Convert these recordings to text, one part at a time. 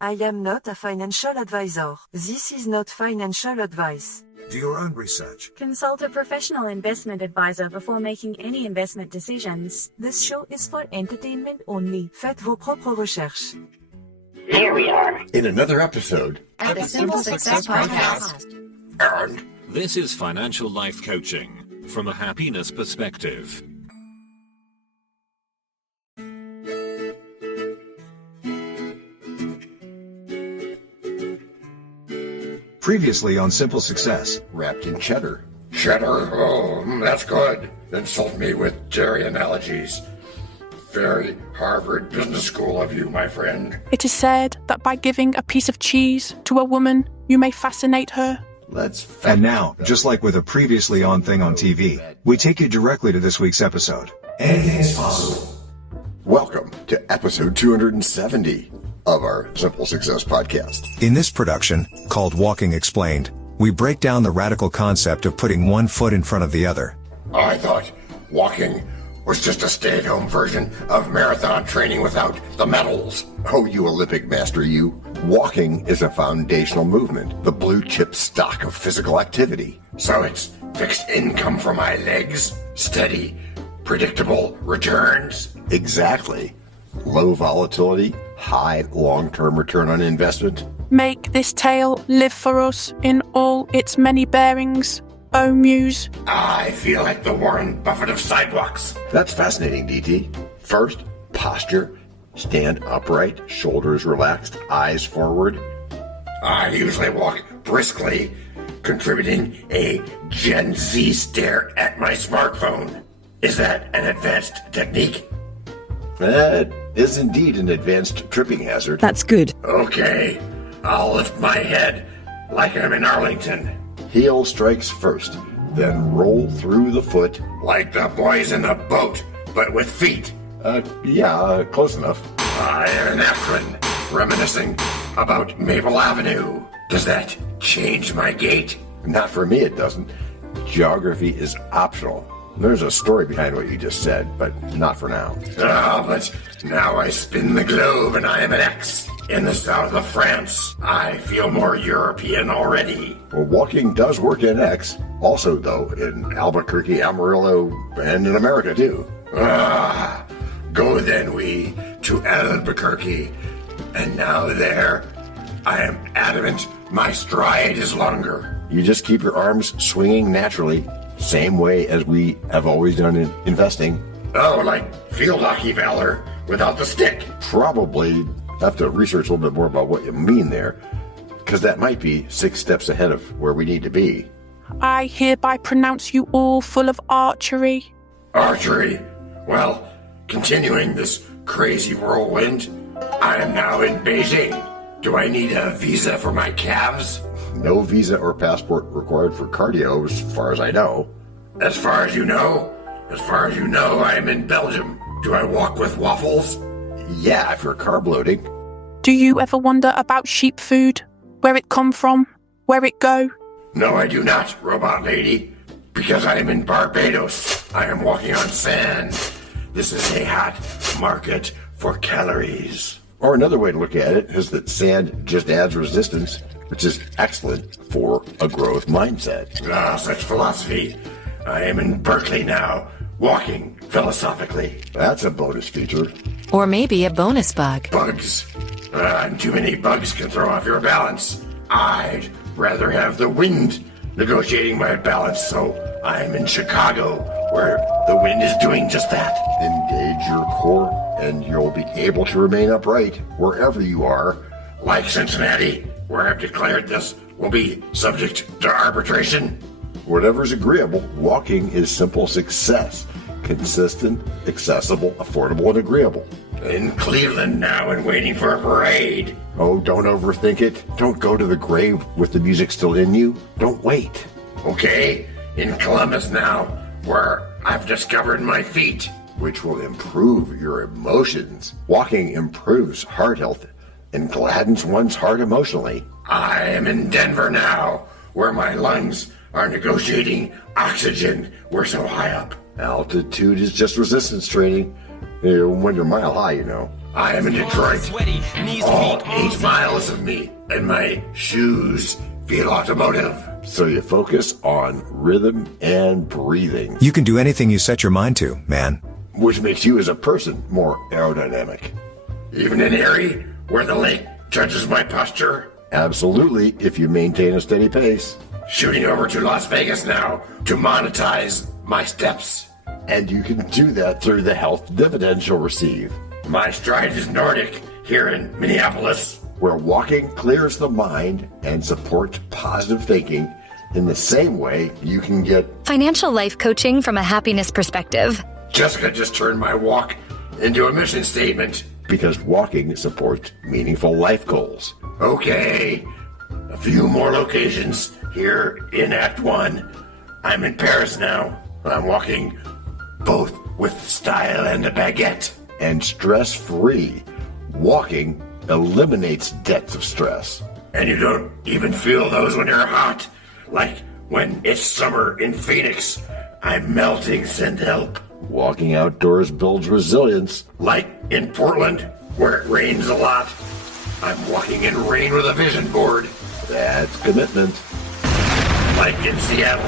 I am not a financial advisor. This is not financial advice. Do your own research. Consult a professional investment advisor before making any investment decisions. This show is for entertainment only. Faites vos propres recherches. Here we are in another episode of the Simple Success Podcast. And this is financial life coaching from a happiness perspective. Previously on Simple Success. Wrapped in cheddar. Cheddar? Oh, that's good. Insult me with dairy analogies. Very Harvard Business School of you, my friend. It is said that by giving a piece of cheese to a woman, you may fascinate her. And now, just like with a previously on thing on TV, we take you directly to this week's episode. Anything is possible. Welcome to episode 270 of our Simple Success Podcast. In this production, called Walking Explained, we break down the radical concept of putting one foot in front of the other. I thought walking was just a stay-at-home version of marathon training without the medals. Oh, you Olympic master, you. Walking is a foundational movement, the blue chip stock of physical activity. So it's fixed income for my legs, steady, predictable returns. Exactly. Low volatility, high long-term return on investment. Make this tale live for us in all its many bearings, O Muse. I feel like the Warren Buffett of sidewalks. That's fascinating, DT. First, posture. Stand upright, shoulders relaxed, eyes forward. I usually walk briskly, contributing a Gen Z stare at my smartphone. Is that an advanced technique? That is indeed an advanced tripping hazard. That's good. Okay, I'll lift my head like I'm in Arlington. Heel strikes first, then roll through the foot like the boys in the boat, but with feet. Yeah, close enough. I am an Akron, reminiscing about Maple Avenue. Does that change my gait? Not for me, it doesn't. Geography is optional. There's a story behind what you just said, but not for now. But now I spin the globe and I am an X. In the south of France, I feel more European already. Well, walking does work in X. Also, though, in Albuquerque, Amarillo, and in America, too. Go then we to Albuquerque. And now there, I am adamant my stride is longer. You just keep your arms swinging naturally. Same way as we have always done in investing. Oh, like field hockey valor without the stick. Probably have to research a little bit more about what you mean there, because that might be 6 steps ahead of where we need to be. I hereby pronounce you all full of archery. Archery? Well, continuing this crazy whirlwind, I am now in Beijing. Do I need a visa for my calves? No visa or passport required for cardio, as far as I know. As far as you know? As far as you know, I am in Belgium. Do I walk with waffles? Yeah, if you're carb loading. Do you ever wonder about sheep food? Where it come from? Where it go? No, I do not, robot lady. Because I am in Barbados. I am walking on sand. This is a hot market for calories. Or another way to look at it is that sand just adds resistance, which is excellent for a growth mindset. Such philosophy. I am in Berkeley now, walking philosophically. That's a bonus feature. Or maybe a bonus bug. Bugs. Too many bugs can throw off your balance. I'd rather have the wind negotiating my balance, so I'm in Chicago, where the wind is doing just that. Engage your core, and you'll be able to remain upright wherever you are. Like Cincinnati, where I've declared this will be subject to arbitration. Whatever's agreeable, walking is simple success. Consistent, accessible, affordable, and agreeable. In Cleveland now and waiting for a parade. Oh, don't overthink it. Don't go to the grave with the music still in you. Don't wait. Okay, in Columbus now, where I've discovered my feet, which will improve your emotions. Walking improves heart health and gladdens one's heart emotionally. I am in Denver now, where my lungs are negotiating oxygen. We're so high up. Altitude is just resistance training. When you're mile high, you know. I am in Detroit. All 8 miles of me, and my shoes feel automotive. So you focus on rhythm and breathing. You can do anything you set your mind to, man. Which makes you as a person more aerodynamic. Even in Erie, where the lake judges my posture? Absolutely, if you maintain a steady pace. Shooting over to Las Vegas now to monetize my steps. And you can do that through the health dividends you'll receive. My stride is Nordic here in Minneapolis, where walking clears the mind and supports positive thinking in the same way you can get financial life coaching from a happiness perspective. Jessica just turned my walk into a mission statement. Because walking supports meaningful life goals. Okay, a few more locations here in Act 1. I'm in Paris now. I'm walking both with style and a baguette. And stress-free. Walking eliminates debts of stress. And you don't even feel those when you're hot. Like when it's summer in Phoenix. I'm melting, send help. Walking outdoors builds resilience. Like in Portland, where it rains a lot. I'm walking in rain with a vision board. That's commitment. Like in Seattle,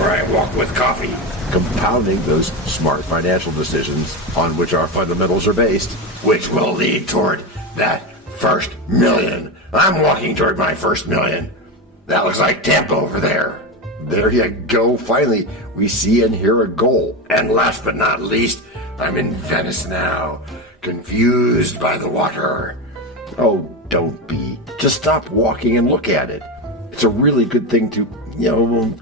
where I walk with coffee. Compounding those smart financial decisions on which our fundamentals are based. Which will lead toward that first million. I'm walking toward my first million. That looks like Tampa over there. There you go. Finally, we see and hear a goal. And last but not least, I'm in Venice now, confused by the water. Oh, don't be. Just stop walking and look at it. It's a really good thing to,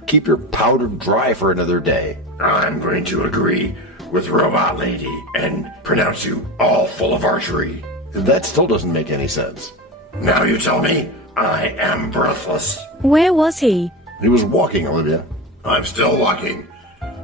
keep your powder dry for another day. I'm going to agree with Robot Lady and pronounce you all full of archery. That still doesn't make any sense. Now you tell me I am breathless. Where was he? He was walking, Olivia. I'm still walking.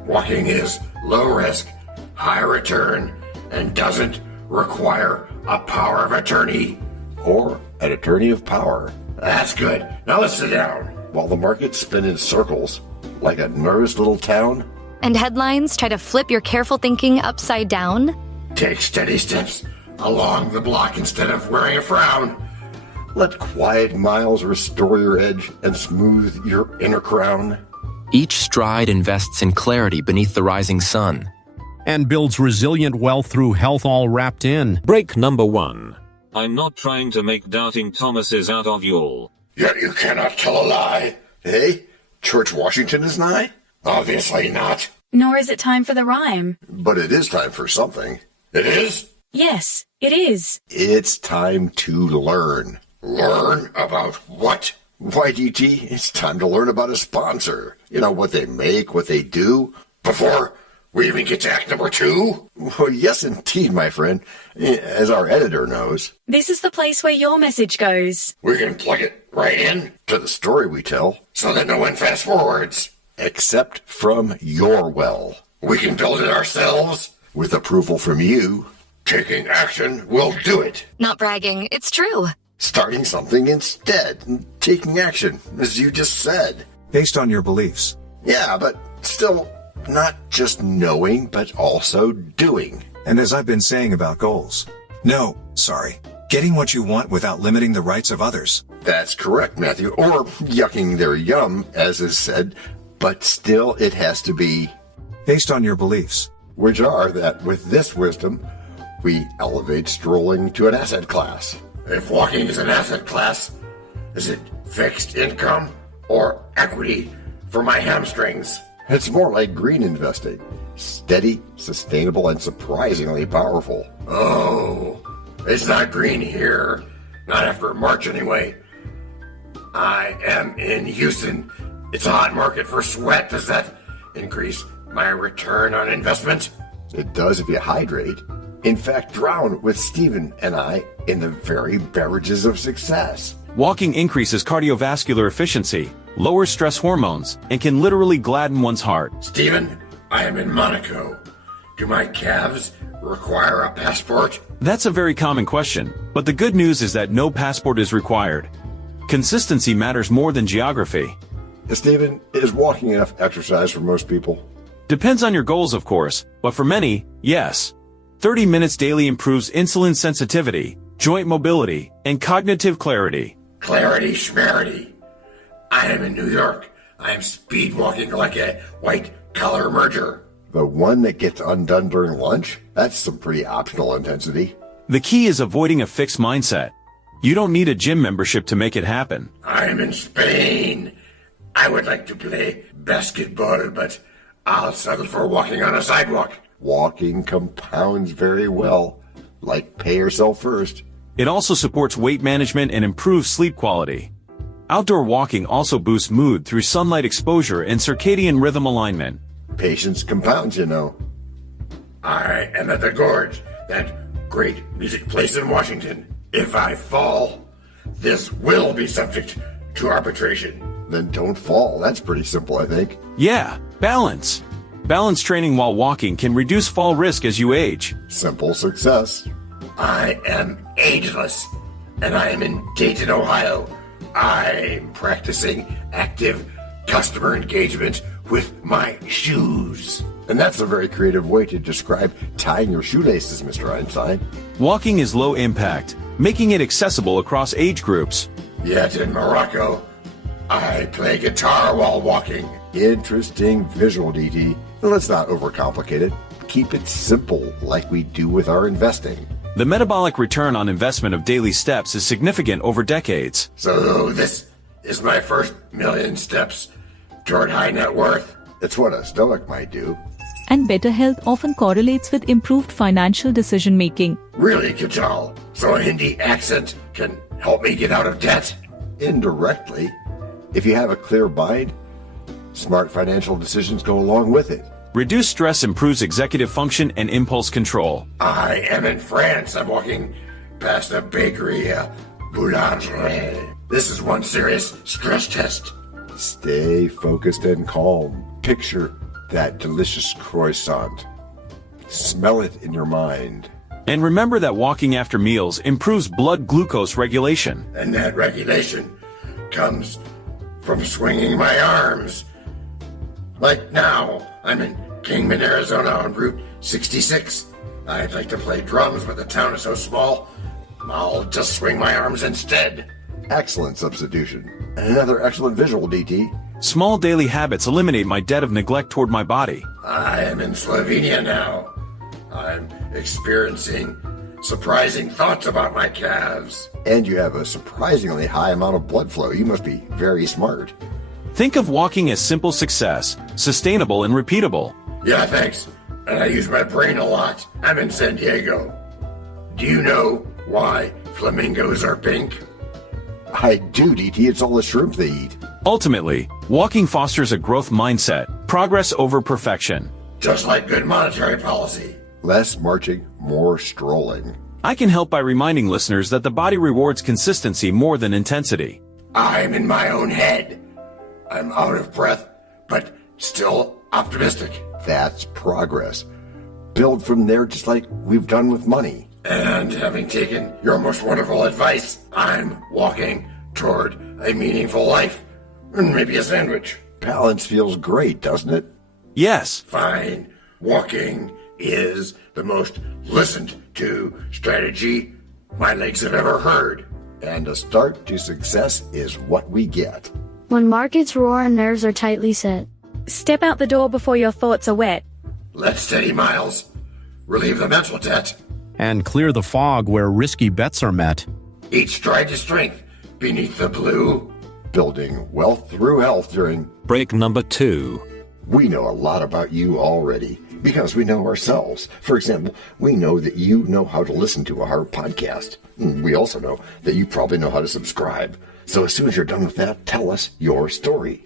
Walking is low risk, high return, and doesn't require a power of attorney. Or an attorney of power. That's good. Now let's sit down. While the markets spin in circles, like a nervous little town. And headlines try to flip your careful thinking upside down. Take steady steps along the block instead of wearing a frown. Let quiet miles restore your edge and smooth your inner crown. Each stride invests in clarity beneath the rising sun. And builds resilient wealth through health all wrapped in. Break number 1. I'm not trying to make doubting Thomases out of y'all. Yet you cannot tell a lie. Hey, George Washington is nigh? Obviously not. Nor is it time for the rhyme. But it is time for something. It is? Yes, it is. It's time to learn. Learn about what? Why, DT, it's time to learn about a sponsor. You know, what they make, what they do. Before we even get to act number 2? Well, yes, indeed, my friend. As our editor knows. This is the place where your message goes. We can plug it right in to the story we tell, so that no one fast forwards. Except from your well. We can build it ourselves. With approval from you. Taking action will do it. Not bragging, it's true. Starting something instead. Taking action, as you just said. Based on your beliefs. Yeah, but still not just knowing, but also doing. And as I've been saying about goals. Getting what you want without limiting the rights of others. That's correct, Matthew. Or yucking their yum, as is said. But still, it has to be based on your beliefs. Which are that with this wisdom, we elevate strolling to an asset class. If walking is an asset class, is it fixed income or equity for my hamstrings? It's more like green investing. Steady, sustainable, and surprisingly powerful. Oh, it's not green here. Not after March anyway. I am in Houston. It's a hot market for sweat. Does that increase my return on investment? It does if you hydrate. In fact, drown with Stephen and I in the very beverages of success. Walking increases cardiovascular efficiency, lowers stress hormones, and can literally gladden one's heart. Stephen, I am in Monaco. Do my calves require a passport? That's a very common question, but the good news is that no passport is required. Consistency matters more than geography. Stephen, is walking enough exercise for most people? Depends on your goals, of course, but for many, yes. 30 minutes daily improves insulin sensitivity, joint mobility, and cognitive clarity. Clarity schmarity. I am in New York. I am speed walking like a white-collar merger. The one that gets undone during lunch? That's some pretty optional intensity. The key is avoiding a fixed mindset. You don't need a gym membership to make it happen. I'm in Spain. I would like to play basketball, but I'll settle for walking on a sidewalk. Walking compounds very well. Like pay yourself first. It also supports weight management and improves sleep quality. Outdoor walking also boosts mood through sunlight exposure and circadian rhythm alignment. Patience compounds, you know. I am at the Gorge, that great music place in Washington. If I fall, this will be subject to arbitration. Then don't fall. That's pretty simple, I think. Yeah, balance. Balance training while walking can reduce fall risk as you age. Simple success. I am ageless, and I am in Dayton, Ohio. I'm practicing active customer engagement with my shoes. And that's a very creative way to describe tying your shoelaces, Mr. Einstein. Walking is low impact, making it accessible across age groups. Yet in Morocco, I play guitar while walking. Interesting visual, DT. Let's not overcomplicate it. Keep it simple like we do with our investing. The metabolic return on investment of daily steps is significant over decades. So this is my first million steps toward high net worth. It's what a Stoic might do. And better health often correlates with improved financial decision making. Really, Kajal? So a Hindi accent can help me get out of debt? Indirectly. If you have a clear mind, smart financial decisions go along with it. Reduced stress improves executive function and impulse control. I am in France. I'm walking past a bakery, a boulangerie. This is one serious stress test. Stay focused and calm. Picture that delicious croissant. Smell it in your mind. And remember that walking after meals improves blood glucose regulation. And that regulation comes from swinging my arms. Like now, I'm in Kingman, Arizona on Route 66. I'd like to play drums, but the town is so small, I'll just swing my arms instead. Excellent substitution. Another excellent visual, DT. Small daily habits eliminate my debt of neglect toward my body. I am in Slovenia now. I'm experiencing surprising thoughts about my calves. And you have a surprisingly high amount of blood flow. You must be very smart. Think of walking as simple success, sustainable and repeatable. Yeah, thanks. And I use my brain a lot. I'm in San Diego. Do you know why flamingos are pink? I do, DT. It's all the shrimp they eat. Ultimately, walking fosters a growth mindset, progress over perfection. Just like good monetary policy. Less marching, more strolling. I can help by reminding listeners that the body rewards consistency more than intensity. I'm in my own head. I'm out of breath, but still optimistic. That's progress. Build from there just like we've done with money. And having taken your most wonderful advice, I'm walking toward a meaningful life. And maybe a sandwich. Balance feels great, doesn't it? Yes. Fine. Walking is the most listened to strategy my legs have ever heard. And a start to success is what we get. When markets roar and nerves are tightly set. Step out the door before your thoughts are wet. Let's steady miles. Relieve the mental debt. And clear the fog where risky bets are met. Each stride to strength beneath the blue. Building wealth through health during break number 2. We know a lot about you already because we know ourselves. For example, we know that you know how to listen to our podcast. We also know that you probably know how to subscribe. So as soon as you're done with that, tell us your story.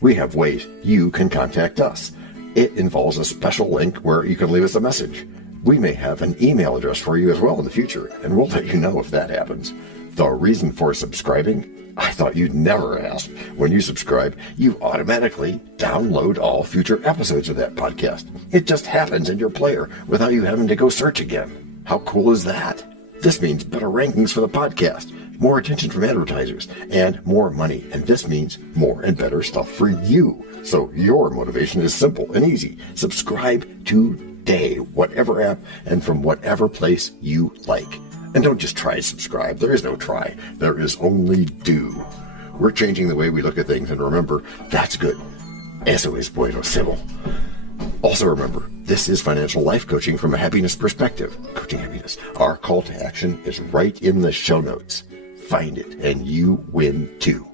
We have ways you can contact us. It involves a special link where you can leave us a message. We may have an email address for you as well in the future, and we'll let you know if that happens. The reason for subscribing? I thought you'd never ask. When you subscribe, you automatically download all future episodes of that podcast. It just happens in your player without you having to go search again. How cool is that? This means better rankings for the podcast, more attention from advertisers, and more money. And this means more and better stuff for you. So your motivation is simple and easy. Subscribe to day, whatever app and from whatever place you like. And don't just try to subscribe. There is no try. There is only do. We're changing the way we look at things, and remember, that's good. Eso es bueno, Sybil. Also remember, this is financial life coaching from a happiness perspective. Coaching happiness. Our call to action is right in the show notes. Find it, and you win too.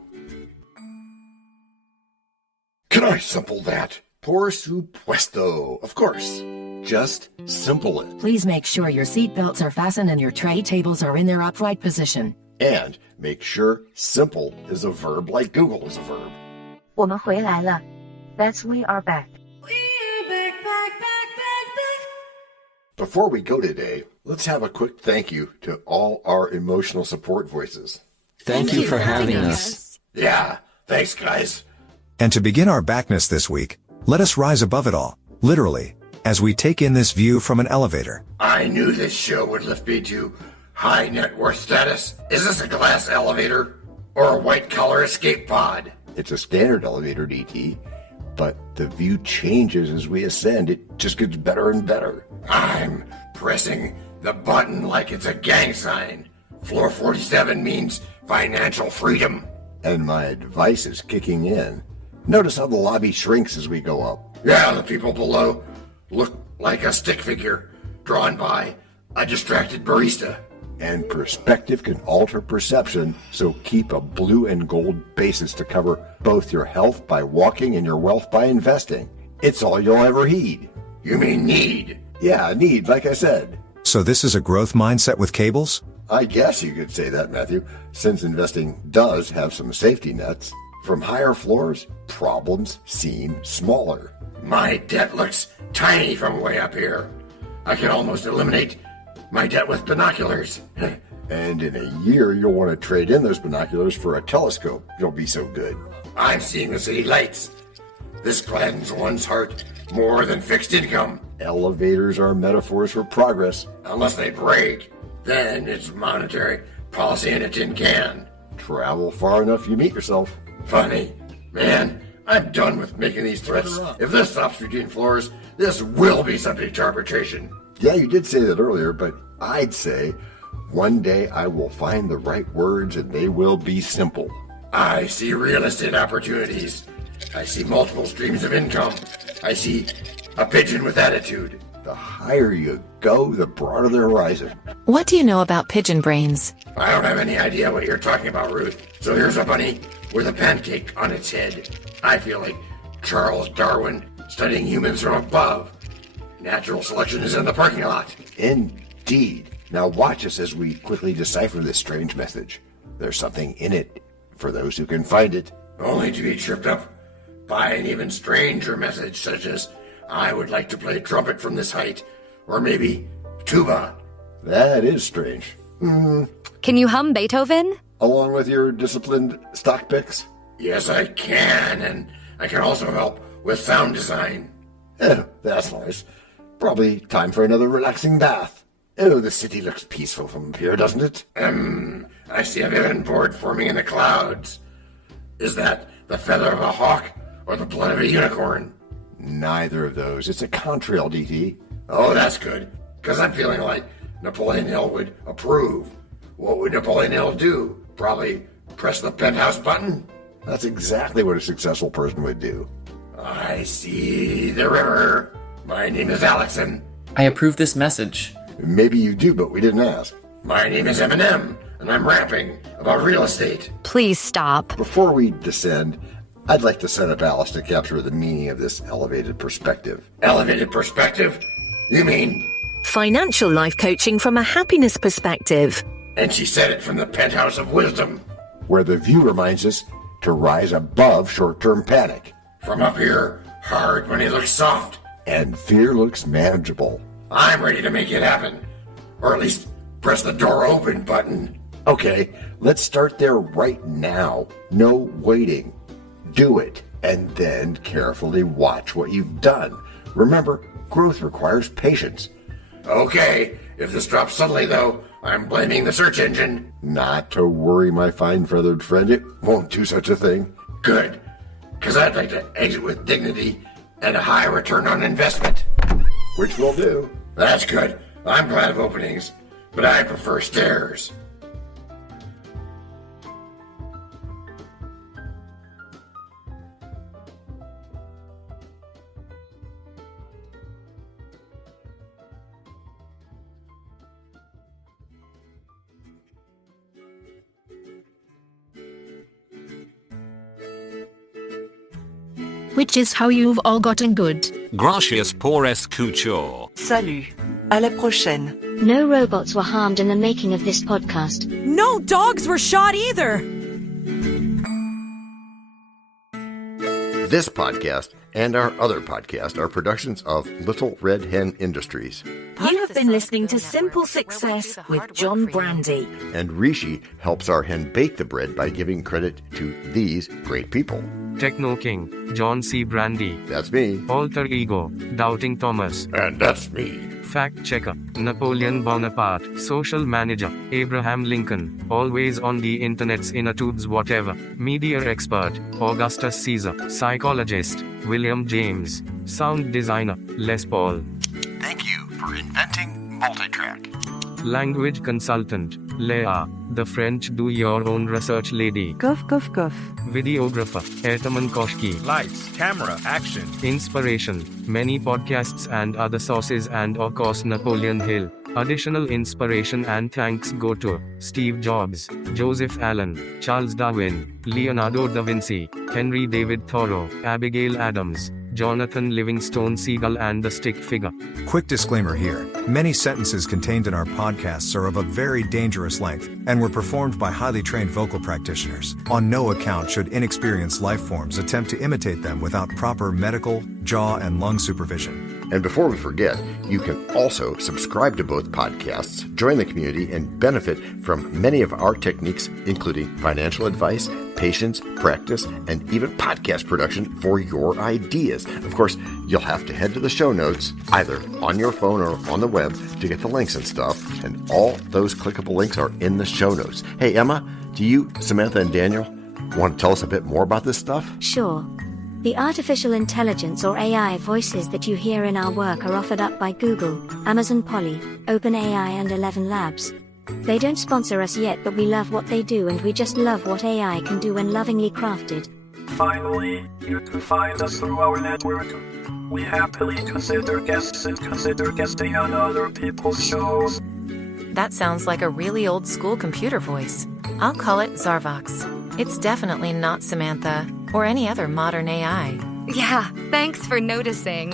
Can I simple that? Por supuesto. Of course. Just simple it. Please make sure your seatbelts are fastened and your tray tables are in their upright position. And make sure simple is a verb like Google is a verb. 我们回来了. That's we are back. Before we go today, let's have a quick thank you to all our emotional support voices. Thank you for having us. Yeah, thanks guys. And to begin our backness this week, let us rise above it all, literally, as we take in this view from an elevator. I knew this show would lift me to high net worth status. Is this a glass elevator or a white collar escape pod? It's a standard elevator, DT, but the view changes as we ascend. It just gets better and better. I'm pressing the button like it's a gang sign. Floor 47 means financial freedom. And my advice is kicking in. Notice how the lobby shrinks as we go up. Yeah, the people below look like a stick figure drawn by a distracted barista. And perspective can alter perception, so keep a blue and gold basis to cover both your health by walking and your wealth by investing. It's all you'll ever heed. You mean need? Yeah, need, like I said. So this is a growth mindset with cables? I guess you could say that, Matthew, since investing does have some safety nets. From higher floors, problems seem smaller. My debt looks tiny from way up here. I can almost eliminate my debt with binoculars. And in a year, you'll want to trade in those binoculars for a telescope. You'll be so good. I'm seeing the city lights. This gladdens one's heart more than fixed income. Elevators are metaphors for progress. Unless they break, then it's monetary policy in a tin can. Travel far enough, you meet yourself. Funny. Man, I'm done with making these threats. If this stops between floors, this will be subject to arbitration. Yeah, you did say that earlier, but I'd say one day I will find the right words and they will be simple. I see real estate opportunities. I see multiple streams of income. I see a pigeon with attitude. The higher you go, the broader the horizon. What do you know about pigeon brains? I don't have any idea what you're talking about, Ruth. So here's a bunny with a pancake on its head. I feel like Charles Darwin studying humans from above. Natural selection is in the parking lot. Indeed. Now watch us as we quickly decipher this strange message. There's something in it for those who can find it. Only to be tripped up by an even stranger message such as, I would like to play trumpet from this height, or maybe tuba. That is strange. Can you hum Beethoven? Along with your disciplined stock picks? Yes, I can, and I can also help with sound design. Oh, that's nice. Probably time for another relaxing bath. Oh, the city looks peaceful from here, doesn't it? I see a villain board forming in the clouds. Is that the feather of a hawk or the blood of a unicorn? Neither of those. It's a contrail, DT. Oh, that's good, because I'm feeling like Napoleon Hill would approve. What would Napoleon Hill do? Probably press the penthouse button? That's exactly what a successful person would do. I see the river. My name is Alexon. I approve this message. Maybe you do, but we didn't ask. My name is Eminem, and I'm rapping about real estate. Please stop. Before we descend, I'd like to set a ballast to capture the meaning of this elevated perspective. Elevated perspective? You mean? Financial life coaching from a happiness perspective. And she said it from the penthouse of wisdom, where the view reminds us to rise above short-term panic. From up here, hard money looks soft, and fear looks manageable. I'm ready to make it happen. Or at least press the door open button. Okay, let's start there right now. No waiting. Do it, and then carefully watch what you've done. Remember, growth requires patience. Okay, if this drops suddenly though, I'm blaming the search engine. Not to worry, my fine feathered friend, it won't do such a thing. Good, because I'd like to exit with dignity and a high return on investment. Which will do. That's good. I'm glad of openings, but I prefer stairs. Which is how you've all gotten good. Gracias por escuchar. Salut. À la prochaine. No robots were harmed in the making of this podcast. No dogs were shot either. This podcast and our other podcast are productions of Little Red Hen Industries. You have been listening to Simple Success with John Brandy. And Rishi helps our hen bake the bread by giving credit to these great people. Techno King, John C. Brandy. That's me. Alter Ego, Doubting Thomas. And that's me. Fact Checker, Napoleon Bonaparte. Social Manager, Abraham Lincoln. Always on the internet's inner tubes whatever. Media Expert, Augustus Caesar. Psychologist, William James. Sound Designer, Les Paul. Thank you for inventing multitrack. Language Consultant, Leah, the French do-your-own research lady. Cough, cough, cough. Videographer, Ertaman Koshki. Lights, camera, action. Inspiration, many podcasts and other sources and of course Napoleon Hill. Additional inspiration and thanks go to Steve Jobs, Joseph Allen, Charles Darwin, Leonardo da Vinci, Henry David Thoreau, Abigail Adams, Jonathan Livingstone Seagull and the Stick Figure. Quick disclaimer here. Many sentences contained in our podcasts are of a very dangerous length and were performed by highly trained vocal practitioners. On no account should inexperienced life forms attempt to imitate them without proper medical, jaw, and lung supervision. And before we forget, you can also subscribe to both podcasts, join the community, and benefit from many of our techniques, including financial advice, patience, practice, and even podcast production for your ideas. Of course, you'll have to head to the show notes, either on your phone or on the web, to get the links and stuff, and all those clickable links are in the show notes. Hey, Emma, do you, Samantha, and Daniel want to tell us a bit more about this stuff? Sure. The artificial intelligence or AI voices that you hear in our work are offered up by Google, Amazon Polly, OpenAI and ElevenLabs. They don't sponsor us yet, but we love what they do and we just love what AI can do when lovingly crafted. Finally, you can find us through our network. We happily consider guests and consider guesting on other people's shows. That sounds like a really old school computer voice. I'll call it Zarvox. It's definitely not Samantha or any other modern AI. Yeah, thanks for noticing.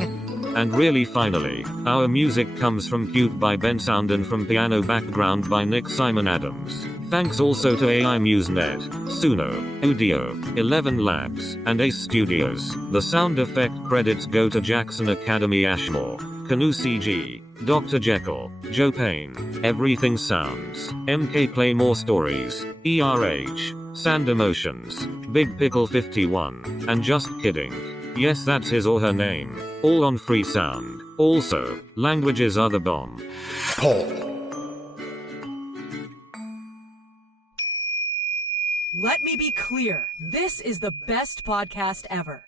And really finally, our music comes from Cute by Ben Sound and from Piano Background by Nick Simon Adams. Thanks also to AI MuseNet, Suno, Udio, ElevenLabs, and Ace Studios. The sound effect credits go to Jackson Academy Ashmore, Canoe CG, Dr. Jekyll, Joe Payne, Everything Sounds, MK Play More Stories, ERH, Sand Emotions, Big Pickle 51, and Just Kidding. Yes, that's his or her name. All on free sound. Also, languages are the bomb. Paul. Let me be clear. This is the best podcast ever.